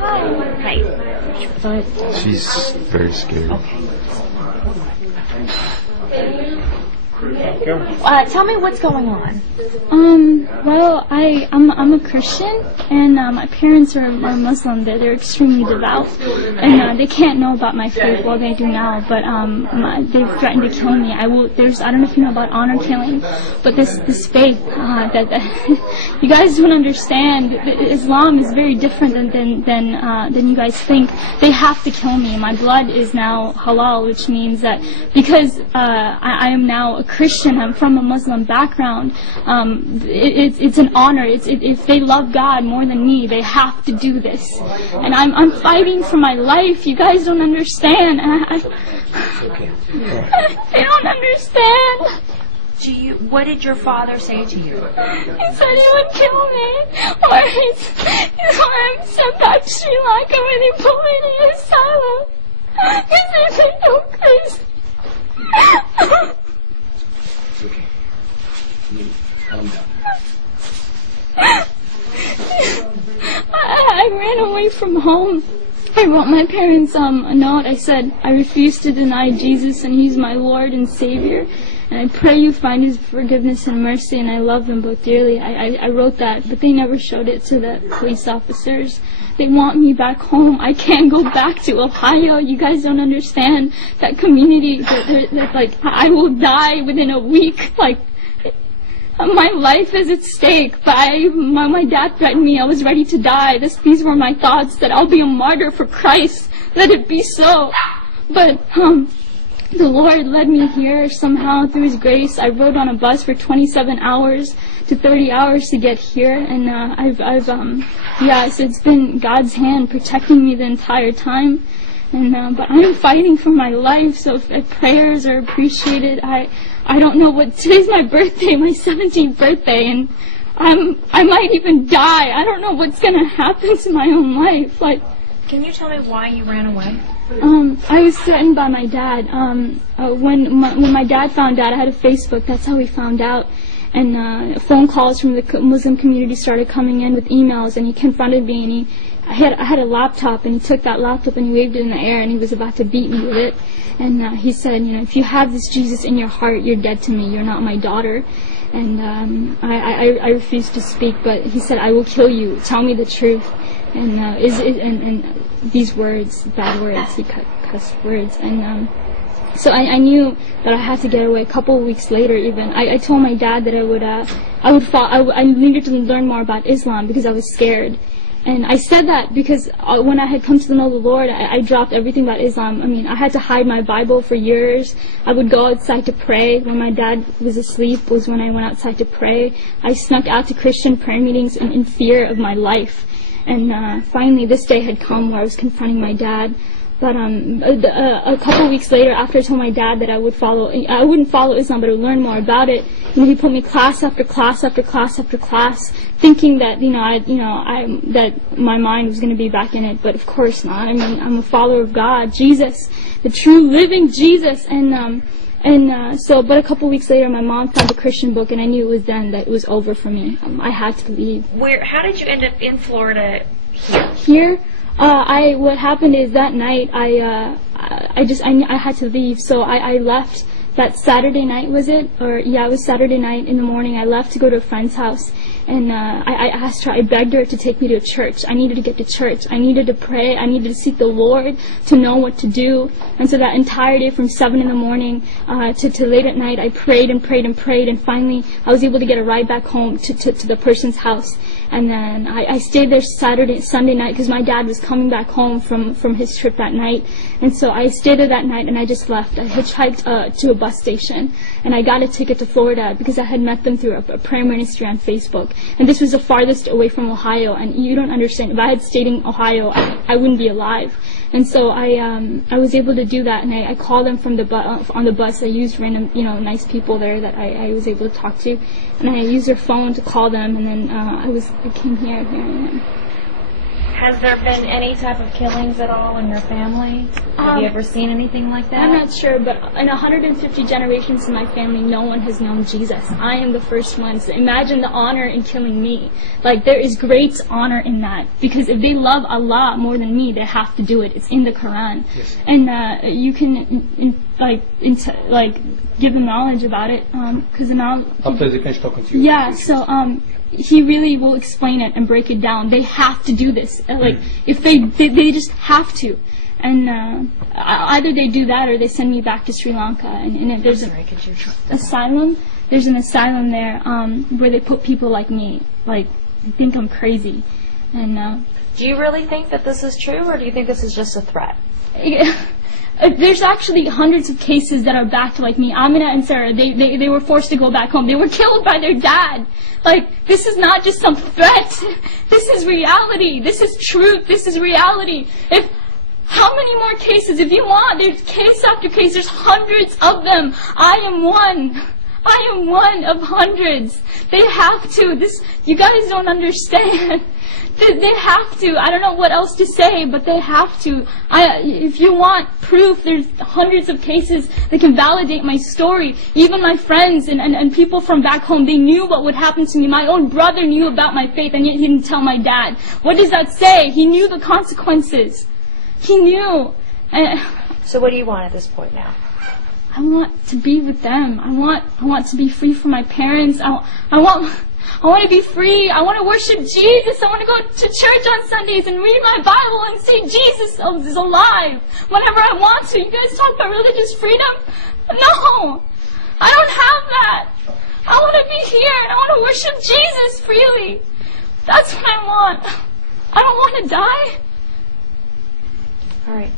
Hi. Go ahead. She's very scared. Tell me what's going on. Well, I'm a Christian, and my parents are Muslim. They're extremely devout, and they can't know about my faith. Well, they do now, but they've threatened to kill me. I don't know if you know about honor killing, but this faith that you guys don't understand. Islam is very different than you guys think. They have to kill me. My blood is now halal, which means that because I am now a Christian, I'm from a Muslim background, it's an honor. If they love God more than me, they have to do this. And I'm fighting for my life. You guys don't understand. They don't understand. What did your father say to you? He said he would kill me, or I'm sent back to Sri Lanka where they put me in asylum. He said they go crazy. It's okay. Calm down. I ran away from home. I wrote my parents a note. I said, I refuse to deny Jesus and He's my Lord and Savior. And I pray you find His forgiveness and mercy, and I love them both dearly. I wrote that, but they never showed it to the police officers. They want me back home. I can't go back to Ohio. You guys don't understand that community. That like, I will die within a week. Like, my life is at stake. But my dad threatened me. I was ready to die. These were my thoughts, that I'll be a martyr for Christ. Let it be so. But the Lord led me here somehow through His grace. I rode on a bus for 27 hours to 30 hours to get here, and so it's been God's hand protecting me the entire time. And but I'm fighting for my life, so if prayers are appreciated. I don't know what, today's my birthday, my 17th birthday, and I might even die. I don't know what's gonna happen to my own life. Like, can you tell me why you ran away? I was threatened by my dad. When my dad found out, I had a Facebook. That's how he found out. And phone calls from the Muslim community started coming in with emails, and he confronted me. And I had a laptop, and he took that laptop and he waved it in the air, and he was about to beat me with it. And he said, if you have this Jesus in your heart, you're dead to me. You're not my daughter. And I refused to speak, but he said, I will kill you. Tell me the truth. And these words, bad words, he cussed words, and so I knew that I had to get away. A couple of weeks later, even I told my dad that I needed to learn more about Islam because I was scared. And I said that because when I had come to know the Lord, I dropped everything about Islam. I mean, I had to hide my Bible for years. I would go outside to pray. When my dad was asleep was when I went outside to pray. I snuck out to Christian prayer meetings in fear of my life. And finally, this day had come where I was confronting my dad. But a couple of weeks later, after I told my dad that I wouldn't follow Islam, but I would learn more about it, he put me class after class after class after class, thinking that that my mind was going to be back in it. But of course not. I mean, I'm a follower of God, Jesus, the true living Jesus, but a couple of weeks later, my mom found a Christian book, and I knew it was then that it was over for me. I had to leave. How did you end up in Florida here? Here, what happened is that night I had to leave, so I left. That Saturday night, was it? It was Saturday night in the morning. I left to go to a friend's house, and I asked her, I begged her to take me to church. I needed to get to church. I needed to pray. I needed to seek the Lord to know what to do. And so that entire day from 7 in the morning to late at night, I prayed and prayed and prayed, and finally I was able to get a ride back home to the person's house. And then I stayed there Sunday night, because my dad was coming back home from his trip that night. And so I stayed there that night, and I just left. I hitchhiked to a bus station, and I got a ticket to Florida because I had met them through a prayer ministry on Facebook. And this was the farthest away from Ohio, and you don't understand. If I had stayed in Ohio, I wouldn't be alive. And so I was able to do that, and I called them from on the bus. I used random, nice people there that I was able to talk to, and I used their phone to call them, and then I came here. Here I am. Has there been any type of killings at all in your family? Have you ever seen anything like that? I'm not sure, but in 150 generations in my family, no one has known Jesus. I am the first one. So imagine the honor in killing me. Like, there is great honor in that. Because if they love Allah more than me, they have to do it. It's in the Quran. Yes. And you can, give them knowledge about it. Because now... After the finish talking to you. Yeah, so, he really will explain it and break it down. They have to do this. Like, if they just have to. And either they do that or they send me back to Sri Lanka. And if there's an asylum, there's an asylum there where they put people like me. Like, I think I'm crazy. And do you really think that this is true, or do you think this is just a threat? There's actually hundreds of cases that are backed like me. Amina and Sarah, they were forced to go back home. They were killed by their dad. Like, this is not just some threat. This is reality. This is truth. This is reality. How many more cases? If you want, there's case after case. There's hundreds of them. I am one. I am one of hundreds. They have to. You guys don't understand. They have to. I don't know what else to say, but they have to. If you want proof, there's hundreds of cases that can validate my story. Even my friends and people from back home, they knew what would happen to me. My own brother knew about my faith, and yet he didn't tell my dad. What does that say? He knew the consequences. He knew. So what do you want at this point now? I want to be with them. I want to be free from my parents. I want to be free. I want to worship Jesus. I want to go to church on Sundays and read my Bible and say Jesus is alive whenever I want to. You guys talk about religious freedom? No, I don't have that. I want to be here and I want to worship Jesus freely. That's what I want. I don't want to die. All right.